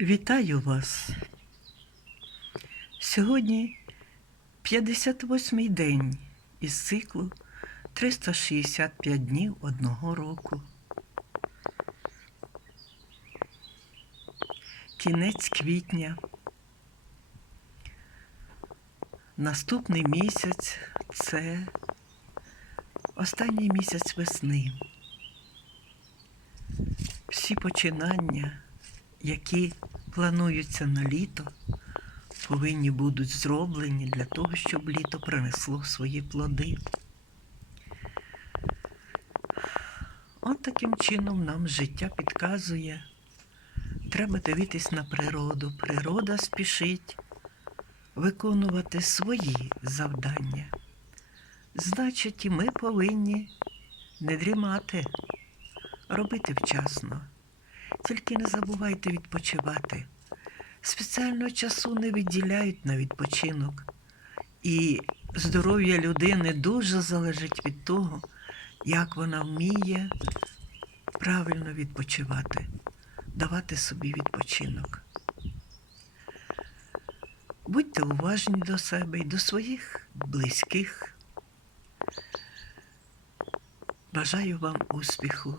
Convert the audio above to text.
Вітаю вас. Сьогодні 58-й день із циклу 365 днів одного року. Кінець квітня. Наступний місяць це останній місяць весни. Всі починання які плануються на літо, повинні будуть зроблені для того, щоб літо принесло свої плоди. От таким чином нам життя підказує. Треба дивитись на природу. Природа спішить виконувати свої завдання. Значить, і ми повинні не дрімати, робити вчасно. Тільки не забувайте відпочивати. Спеціального часу не відділяють на відпочинок. І здоров'я людини дуже залежить від того, як вона вміє правильно відпочивати, давати собі відпочинок. Будьте уважні до себе і до своїх близьких. Бажаю вам успіху.